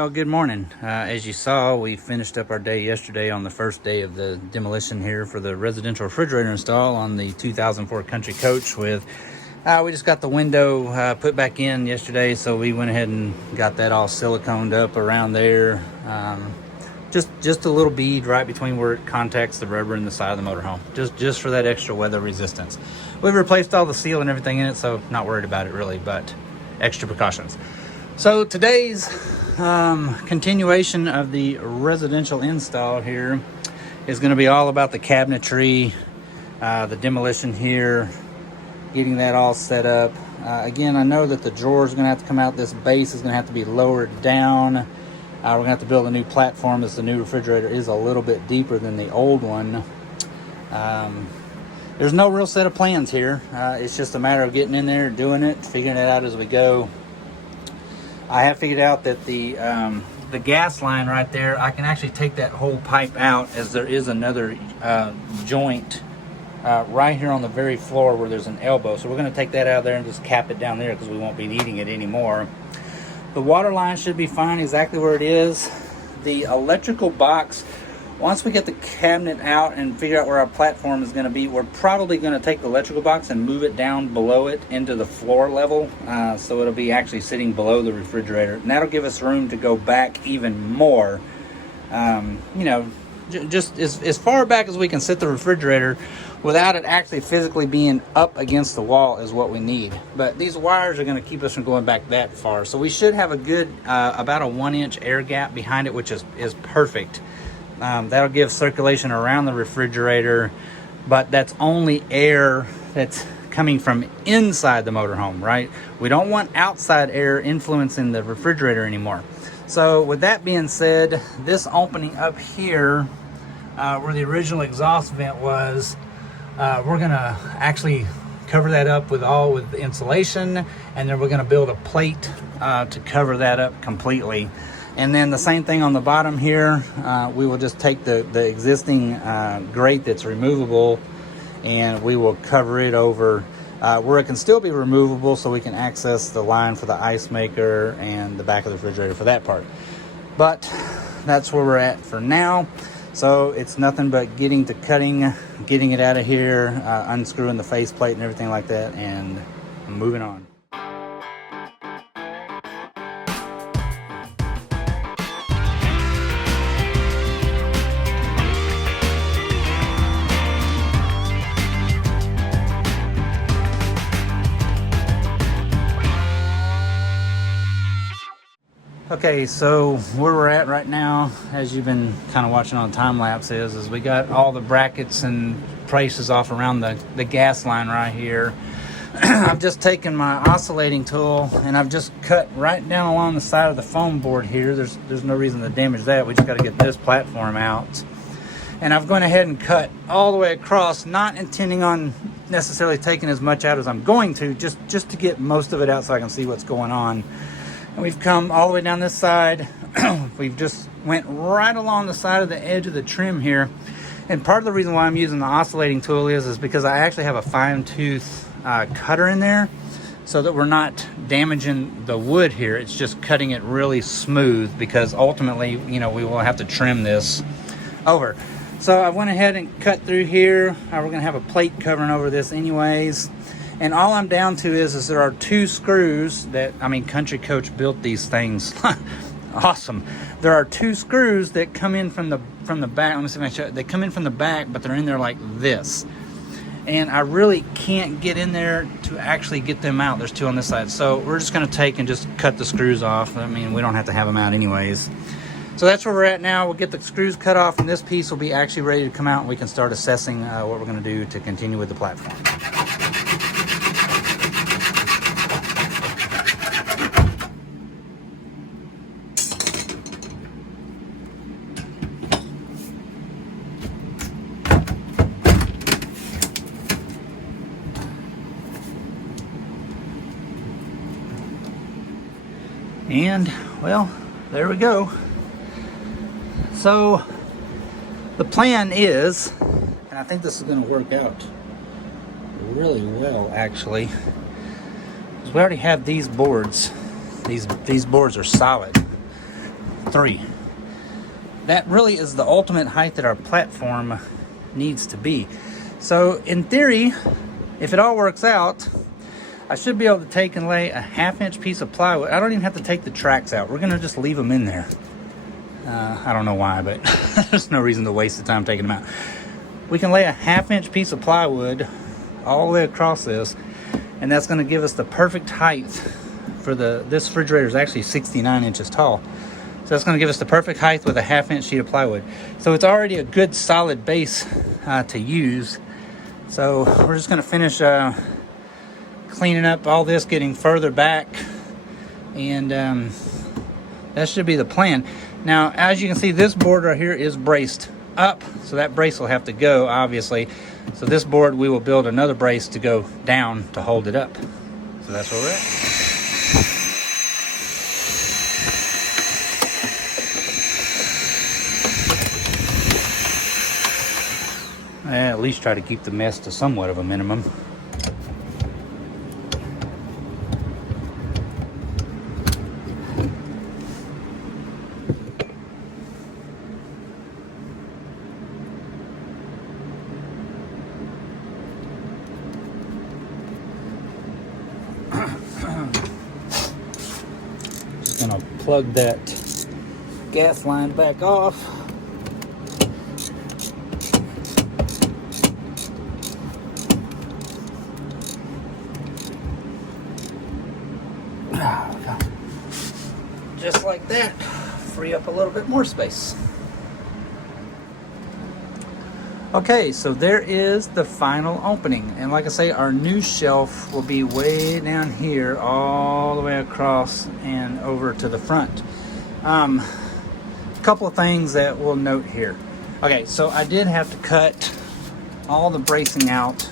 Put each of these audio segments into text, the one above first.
Well, good morning. As you saw, we finished up our day yesterday on the first day of the demolition here for the residential refrigerator install on the 2004 Country Coach. With we just got the window put back in yesterday, so we went ahead and got that all siliconed up around there. Just a little bead right between where it contacts the rubber and the side of the motorhome, just for that extra weather resistance. We've replaced all the seal and everything in it, so not worried about it really, but extra precautions. So today's continuation of the residential install here is going to be all about the cabinetry, the demolition here, getting that all set up. Again, I know that the drawer is going to have to come out. This base is going to have to be lowered down. We're going to have to build a new platform, as the new refrigerator is a little bit deeper than the old one. There's no real set of plans here. It's just a matter of getting in there, doing it, figuring it out as we go. I have figured out that the gas line right there, I can actually take that whole pipe out, as there is another joint right here on the very floor where there's an elbow. So we're going to take that out of there and just cap it down there because we won't be needing it anymore. The water line should be fine exactly where it is. The electrical box, once we get the cabinet out and figure out where our platform is going to be, we're probably going to take the electrical box and move it down below it into the floor level, so it'll be actually sitting below the refrigerator, and that'll give us room to go back even more. Just as far back as we can sit the refrigerator without it actually physically being up against the wall is what we need. But these wires are going to keep us from going back that far, so we should have a good about a 1-inch air gap behind it, which is perfect. That'll give circulation around the refrigerator, but that's only air that's coming from inside the motorhome, right? We don't want outside air influencing the refrigerator anymore. So with that being said, this opening up here, where the original exhaust vent was, we're gonna actually cover that up with insulation, and then we're gonna build a plate to cover that up completely. And then the same thing on the bottom here, we will just take the existing grate that's removable, and we will cover it over where it can still be removable, so we can access the line for the ice maker and the back of the refrigerator for that part. But that's where we're at for now. So it's nothing but getting to cutting, getting it out of here, unscrewing the faceplate and everything like that, and moving on. Okay, so where we're at right now, as you've been kind of watching on time lapse, is we got all the brackets and braces off around the gas line right here. I've just taken my oscillating tool and I've just cut right down along the side of the foam board here. There's no reason to damage that. We just got to get this platform out. And I've gone ahead and cut all the way across, not intending on necessarily taking as much out as I'm going to, just to get most of it out so I can see what's going on. And we've come all the way down this side. We've just went right along the side of the edge of the trim here. And part of the reason why I'm using the oscillating tool is because I actually have a fine tooth cutter in there, so that we're not damaging the wood here. It's just cutting it really smooth, because ultimately, we will have to trim this over. So I went ahead and cut through here. We're gonna have a plate covering over this anyways. And all I'm down to is there are 2 screws that, Country Coach built these things. Awesome. There are 2 screws that come in from the back. Let me see if I can show you. They come in from the back, but they're in there like this. And I really can't get in there to actually get them out. There's 2 on this side. So we're just going to take and just cut the screws off. We don't have to have them out anyways. So that's where we're at now. We'll get the screws cut off, and this piece will be actually ready to come out, and we can start assessing what we're going to do to continue with the platform. And, well, there we go. So, the plan is, and I think this is going to work out really well, actually, is we already have these boards. These boards are solid. 3. That really is the ultimate height that our platform needs to be. So in theory, if it all works out, I should be able to take and lay a 1/2-inch piece of plywood. I don't even have to take the tracks out. We're gonna just leave them in there. I don't know why, but there's no reason to waste the time taking them out. We can lay a 1/2-inch piece of plywood all the way across this, and that's gonna give us the perfect height for this refrigerator is actually 69 inches tall. So that's going to give us the perfect height with a 1/2-inch sheet of plywood. So it's already a good solid base to use. So we're just going to finish cleaning up all this, getting further back, and that should be the plan. Now, as you can see, this board right here is braced up, so that brace will have to go, obviously. So this board, we will build another brace to go down to hold it up. So that's where we're at. At least try to keep the mess to somewhat of a minimum. Just gonna plug that gas line back off. Just like that, free up a little bit more space. Okay, so there is the final opening, and like I say, our new shelf will be way down here all the way across and over to the front. A couple of things that we'll note here. Okay, so I did have to cut all the bracing out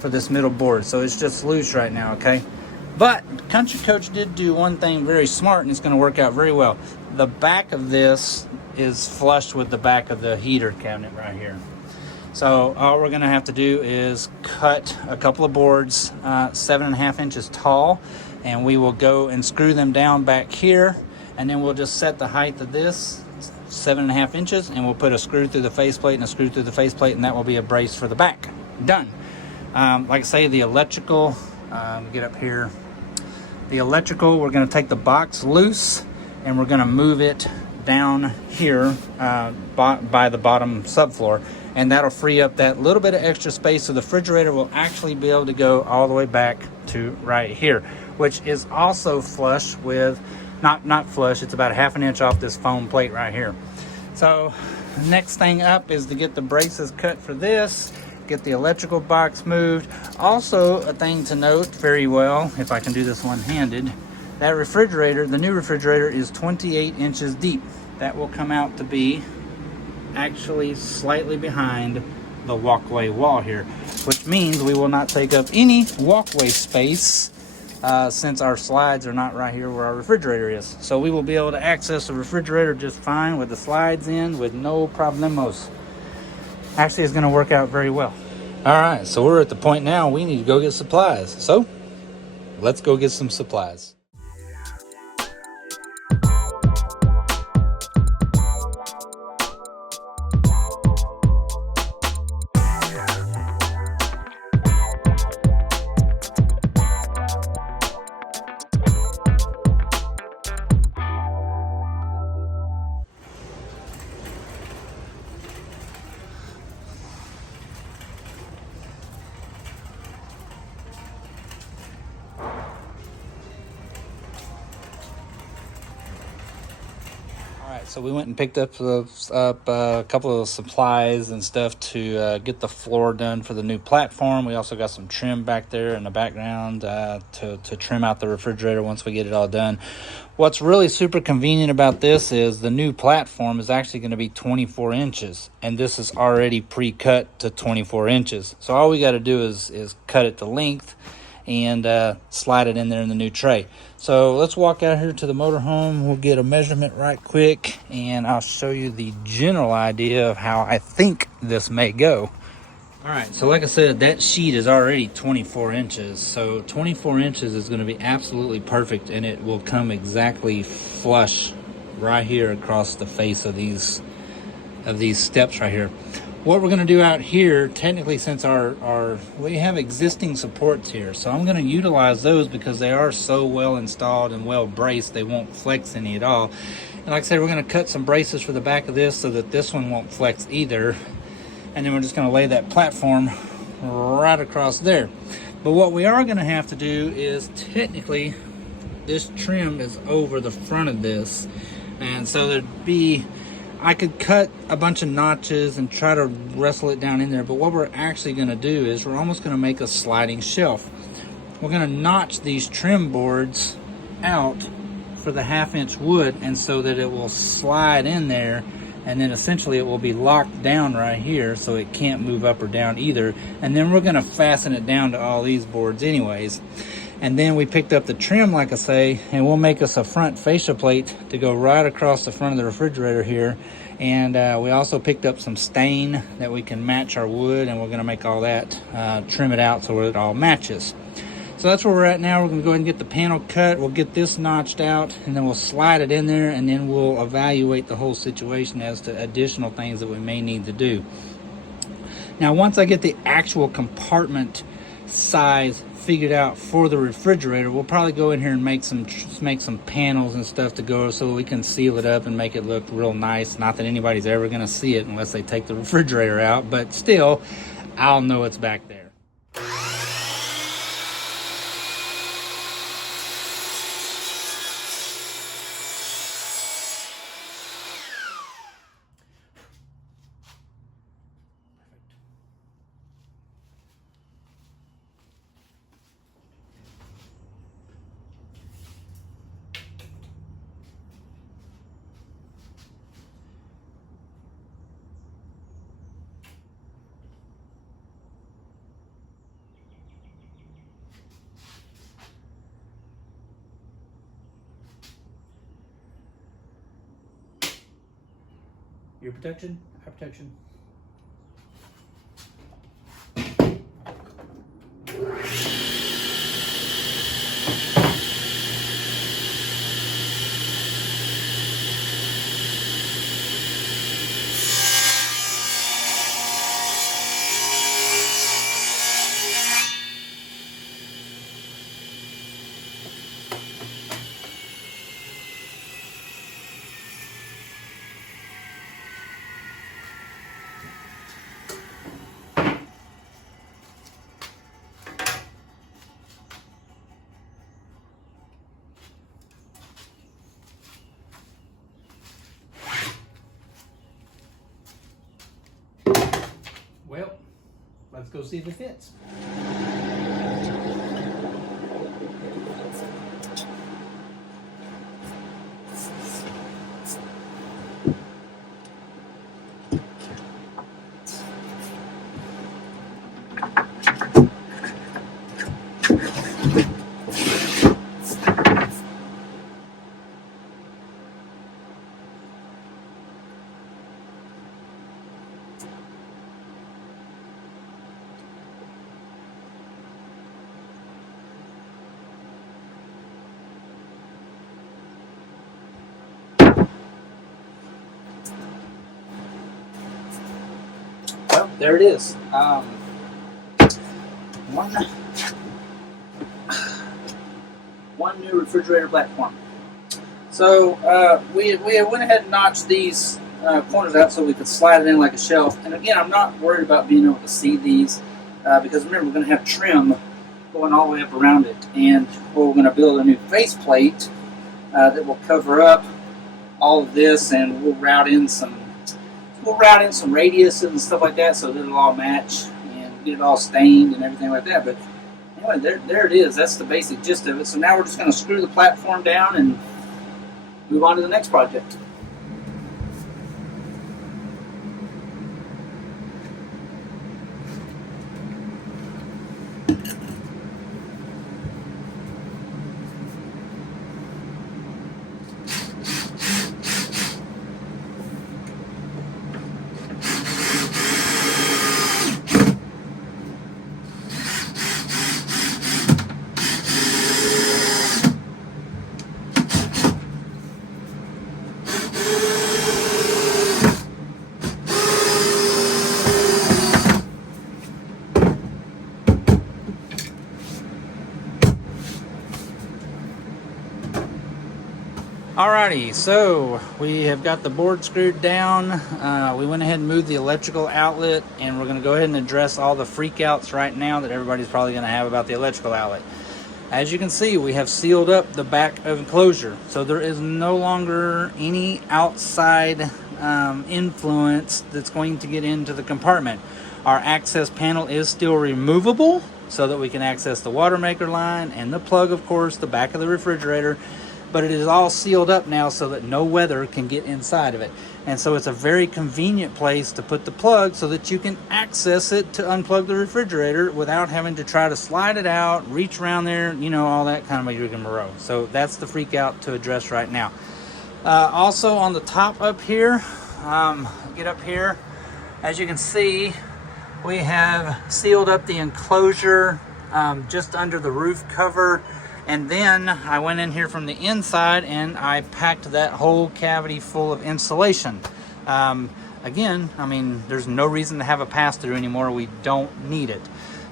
for this middle board, so it's just loose right now, okay? But Country Coach did do one thing very smart, and it's going to work out very well. The back of this is flush with the back of the heater cabinet right here. So all we're going to have to do is cut a couple of boards 7.5 inches tall, and we will go and screw them down back here, and then we'll just set the height of this 7.5 inches, and we'll put a screw through the faceplate and a screw through the faceplate, and that will be a brace for the back. Done. Like I say, the electrical, get up here. The electrical, we're going to take the box loose and we're going to move it down here by the bottom subfloor, and that'll free up that little bit of extra space, so the refrigerator will actually be able to go all the way back to right here, which is also flush with, not flush, it's about 1/2 inch off this foam plate right here. So next thing up is to get the braces cut for this, get the electrical box moved. Also, a thing to note very well, if I can do this one-handed, that refrigerator, the new refrigerator, is 28 inches deep. That will come out to be actually slightly behind the walkway wall here, which means we will not take up any walkway space since our slides are not right here where our refrigerator is. So we will be able to access the refrigerator just fine with the slides in with no problemos. Actually, it's going to work out very well. All right, so we're at the point now we need to go get supplies. So let's go get some supplies. So we went and picked up a couple of supplies and stuff to get the floor done for the new platform. We also got some trim back there in the background to trim out the refrigerator once we get it all done. What's really super convenient about this is the new platform is actually going to be 24 inches, and this is already pre-cut to 24 inches. So all we got to do is cut it to length and slide it in there in the new tray. So let's walk out here to the motorhome. We'll get a measurement right quick, and I'll show you the general idea of how I think this may go. All right, so like I said, that sheet is already 24 inches. So 24 inches is going to be absolutely perfect, and it will come exactly flush right here across the face of these steps right here. What we're going to do out here, technically, since we have existing supports here, so I'm going to utilize those because they are so well installed and well braced, they won't flex any at all. And like I said, we're going to cut some braces for the back of this so that this one won't flex either. And then we're just going to lay that platform right across there. But what we are going to have to do is, technically, this trim is over the front of this, and so I could cut a bunch of notches and try to wrestle it down in there, but what we're actually going to do is we're almost going to make a sliding shelf. We're going to notch these trim boards out for the 1/2-inch wood, and so that it will slide in there, and then essentially it will be locked down right here so it can't move up or down either. And then we're going to fasten it down to all these boards anyways. And then we picked up the trim, like I say, and we'll make us a front fascia plate to go right across the front of the refrigerator here. And we also picked up some stain that we can match our wood, and we're going to make all that, trim it out so it all matches. So that's where we're at now. We're going to go ahead and get the panel cut. We'll get this notched out, and then we'll slide it in there, and then we'll evaluate the whole situation as to additional things that we may need to do. Now, once I get the actual compartment size figured out for the refrigerator, we'll probably go in here and make some panels and stuff to go so we can seal it up and make it look real nice. Not that anybody's ever going to see it unless they take the refrigerator out, but still, I'll know it's back there. Ear protection, eye protection. Well, let's go see if it fits. Well, there it is. One new refrigerator platform. So we went ahead and notched these corners out so we could slide it in like a shelf. And again, I'm not worried about being able to see these because remember, we're going to have trim going all the way up around it. And we're going to build a new faceplate that will cover up all of this, and we'll route in some radiuses and stuff like that so that it'll all match and get it all stained and everything like that. But anyway, there it is. That's the basic gist of it. So now we're just going to screw the platform down and move on to the next project. Alrighty, so we have got the board screwed down. We went ahead and moved the electrical outlet, and we're going to go ahead and address all the freakouts right now that everybody's probably going to have about the electrical outlet. As you can see, we have sealed up the back of enclosure, so there is no longer any outside influence that's going to get into the compartment. Our access panel is still removable so that we can access the water maker line and the plug, of course, the back of the refrigerator. But it is all sealed up now so that no weather can get inside of it. And so it's a very convenient place to put the plug so that you can access it to unplug the refrigerator without having to try to slide it out, reach around there, you know, all that kind of rigmarole. So that's the freak out to address right now. Also on the top up here, get up here, as you can see, we have sealed up the enclosure just under the roof cover. And then I went in here from the inside and I packed that whole cavity full of insulation. Again, I mean, there's no reason to have a pass-through anymore. We don't need it.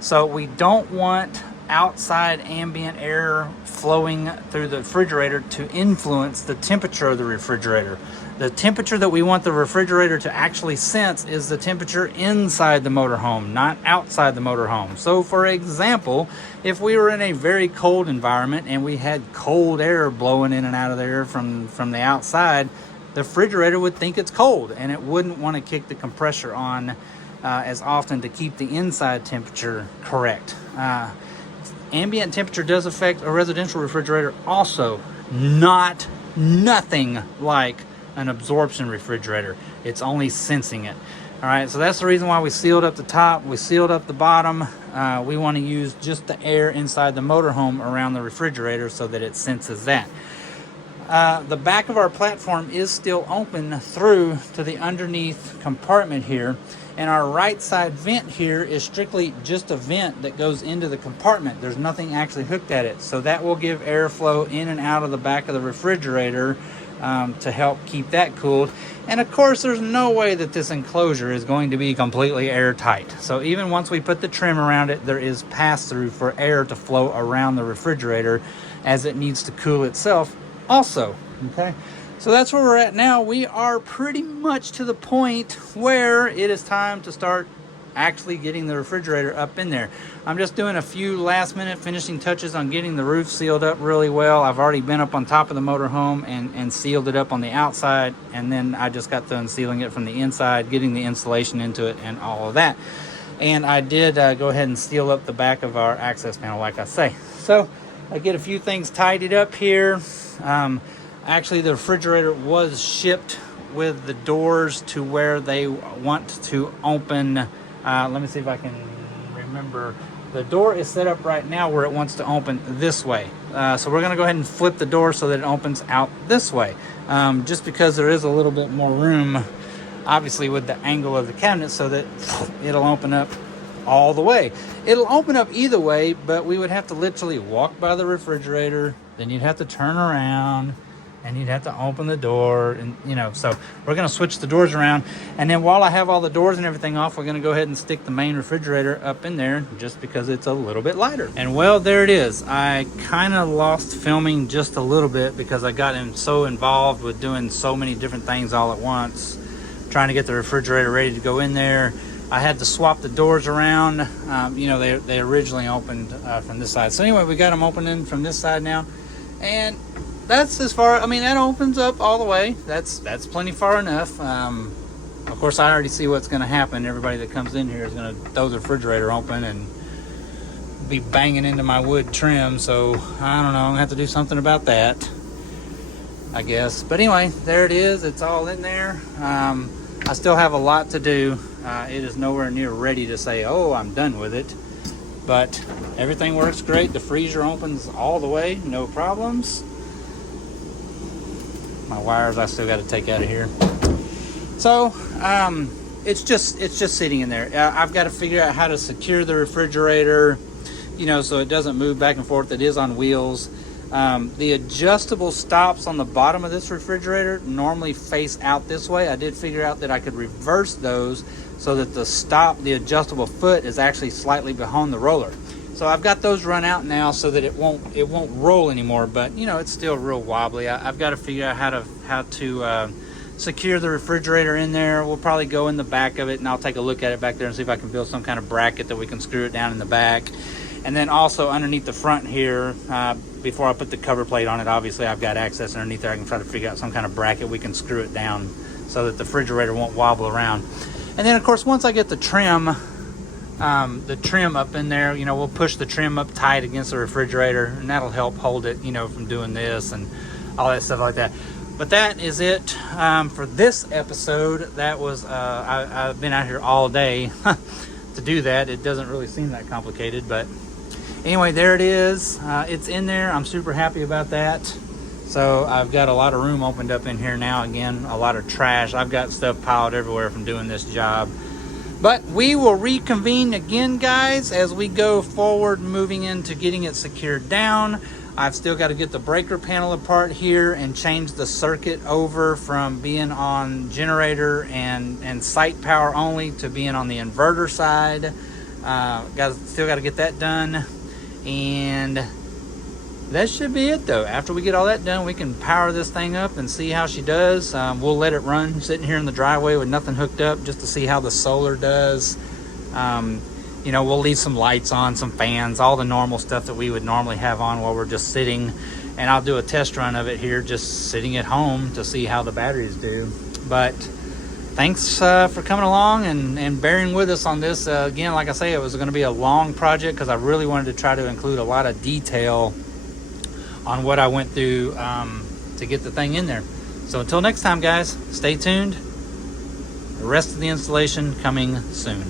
So we don't want outside ambient air flowing through the refrigerator to influence the temperature of the refrigerator. The temperature that we want the refrigerator to actually sense is the temperature inside the motorhome, not outside the motorhome. So for example, if we were in a very cold environment and we had cold air blowing in and out of there from the outside, the refrigerator would think it's cold and it wouldn't want to kick the compressor on as often to keep the inside temperature correct. Ambient temperature does affect a residential refrigerator also, nothing like an absorption refrigerator. It's only sensing it. All right, so that's the reason why we sealed up the top, we sealed up the bottom. We want to use just the air inside the motorhome around the refrigerator so that it senses that. The back of our platform is still open through to the underneath compartment here, and our right side vent here is strictly just a vent that goes into the compartment. There's nothing actually hooked at it, so that will give airflow in and out of the back of the refrigerator to help keep that cooled. And of course, there's no way that this enclosure is going to be completely airtight. So even once we put the trim around it, there is pass-through for air to flow around the refrigerator as it needs to cool itself also. Okay, so that's where we're at now. We are pretty much to the point where it is time to start actually getting the refrigerator up in there. I'm just doing a few last minute finishing touches on getting the roof sealed up really well. I've already been up on top of the motorhome and sealed it up on the outside, and then I just got done sealing it from the inside, getting the insulation into it and all of that. And I did go ahead and seal up the back of our access panel, like I say. So I get a few things tidied up here. Actually, the refrigerator was shipped with the doors to where they want to open. Let me see if I can remember. The door is set up right now where it wants to open this way. So we're going to go ahead and flip the door so that it opens out this way. Just because there is a little bit more room, obviously, with the angle of the cabinet, so that it'll open up all the way. It'll open up either way, but we would have to literally walk by the refrigerator. Then you'd have to turn around and you'd have to open the door, and you know, so we're going to switch the doors around. And then while I have all the doors and everything off, we're going to go ahead and stick the main refrigerator up in there just because it's a little bit lighter. And well, there it is. I kind of lost filming just a little bit because I got so involved with doing so many different things all at once, trying to get the refrigerator ready to go in there. I had to swap the doors around. You know, they originally opened from this side. So anyway, we got them opening from this side now, and that's as far. I mean, that opens up all the way. That's plenty far enough. Of course, I already see what's going to happen. Everybody that comes in here is going to throw the refrigerator open and be banging into my wood trim. So I don't know. I'm going to have to do something about that, I guess. But anyway, there it is. It's all in there. I still have a lot to do. It is nowhere near ready to say, oh, I'm done with it. But everything works great. The freezer opens all the way, no problems. My wires I still got to take out of here. So it's just sitting in there. I've got to figure out how to secure the refrigerator, you know, so it doesn't move back and forth. It is on wheels. The adjustable stops on the bottom of this refrigerator normally face out this way. I did figure out that I could reverse those so that the adjustable foot is actually slightly behind the roller. So So I've got those run out now so that it won't roll anymore, but you know, it's still real wobbly. I've got to figure out how to secure the refrigerator in there. We'll probably go in the back of it, and I'll take a look at it back there and see if I can build some kind of bracket that we can screw it down in the back. And then also underneath the front here, before I put the cover plate on it, obviously I've got access underneath there. I can try to figure out some kind of bracket we can screw it down so that the refrigerator won't wobble around. And then of course, once I get the trim up in there, you know, we'll push the trim up tight against the refrigerator, and that'll help hold it, you know, from doing this and all that stuff like that. But that is it for this episode. That was I've been out here all day to do that. It doesn't really seem that complicated, but anyway, there it is. It's in there. I'm super happy about that. So I've got a lot of room opened up in here now. Again, a lot of trash. I've got stuff piled everywhere from doing this job. But we will reconvene again, guys, as we go forward, moving into getting it secured down. I've still got to get the breaker panel apart here and change the circuit over from being on generator and site power only to being on the inverter side. Still got to get that done. And that should be it, though. After we get all that done, we can power this thing up and see how she does. We'll let it run sitting here in the driveway with nothing hooked up, just to see how the solar does. You know, we'll leave some lights on, some fans, all the normal stuff that we would normally have on while we're just sitting. And I'll do a test run of it here, just sitting at home, to see how the batteries do. But thanks for coming along and bearing with us on this. Again, like I say, it was going to be a long project because I really wanted to try to include a lot of detail on what I went through to get the thing in there. So until next time, guys, stay tuned. The rest of the installation coming soon.